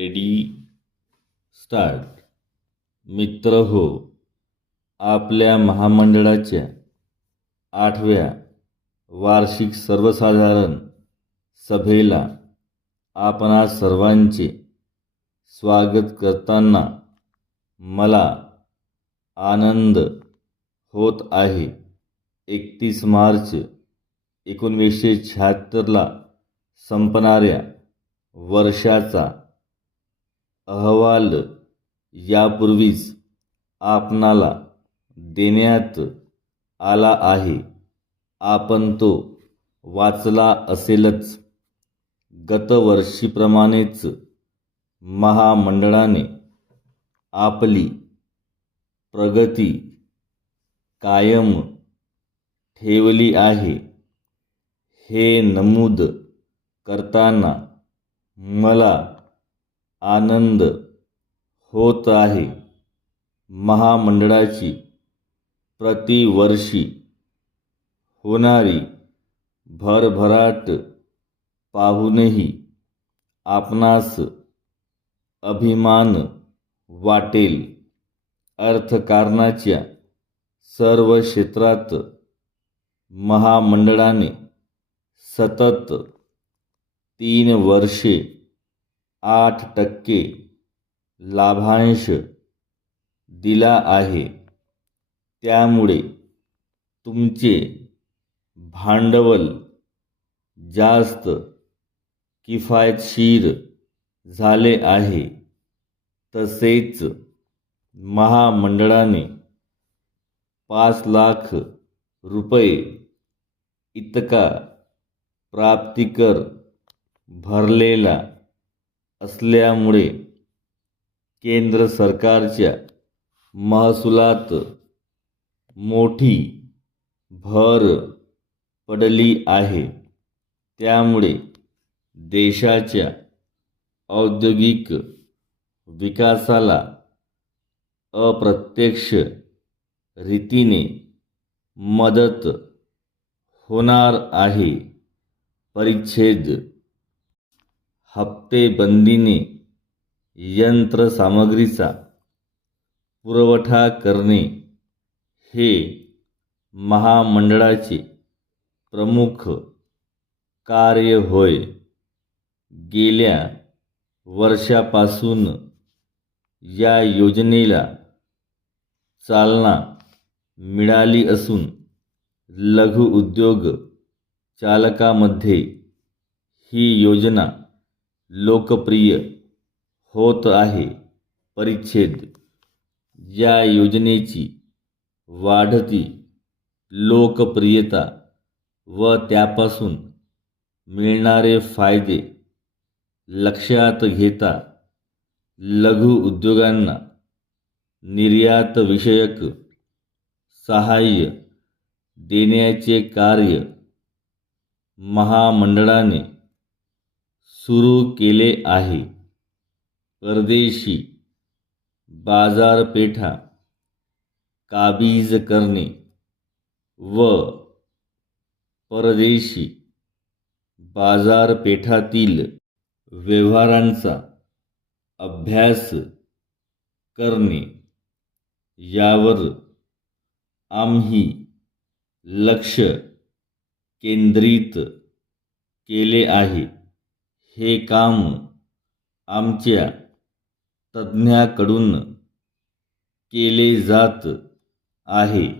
Ready start. मित्र हो, आपल्या महामंडळाच्या 8व्या वार्षिक सर्वसाधारण सभेला आपणा सर्वांचे स्वागत करताना मला आनंद होत आहे. 31 मार्च 1976ला संपणाऱ्या वर्षाचा अहवाल यापूर्वीच आपणाला देण्यात आला आहे. आपण तो वाचला असेलच. गतवर्षीप्रमाणेच महामंडळाने आपली प्रगती कायम ठेवली आहे. हे नमूद करताना मला आनंद होत आहे. महामंडळाची प्रतिवर्षी होणारी भरभराट पाहूनही आपणास अभिमान वाटेल. अर्थकारणाच्या सर्व क्षेत्रात महामंडळाने सतत 3 वर्षे 8% लाभांश दिला आहे. त्यामुळे तुमचे भांडवल जास्त किफायतशीर झाले आहे. तसेच महामंडळाने 5 लाख रुपये इतका प्राप्तिकर भरलेला असल्यामुळे केंद्र सरकारच्या महसुलात मोठी भर पडली आहे. त्यामुळे देशाच्या औद्योगिक विकासाला अप्रत्यक्ष रीतीने मदत होणार आहे. परिच्छेद हप्तेबंदीने यंत्रसामग्रीचा पुरवठा करणे हे महामंडळाचे प्रमुख कार्य होय. गेल्या वर्षापासून या योजनेला चालना मिळाली असून लघु उद्योग चालकांमध्ये ही योजना लोकप्रिय होत आहे. परिच्छेद या योजनेची वाढती लोकप्रियता व त्यापासून मिळणारे फायदे लक्षात घेता लघु उद्योगांना निर्यात विषयक सहाय्य देण्याचे कार्य महामंडळाने सुरू केले आहे. परदेशी बाजारपेठा काबीज करणे व परदेशी बाजारपेठातील व्यवहारांचा अभ्यास करणे यावर आम्ही लक्ष केंद्रित केले आहे. हे काम आमच्या तज्ज्ञांकडून केले जात आहे.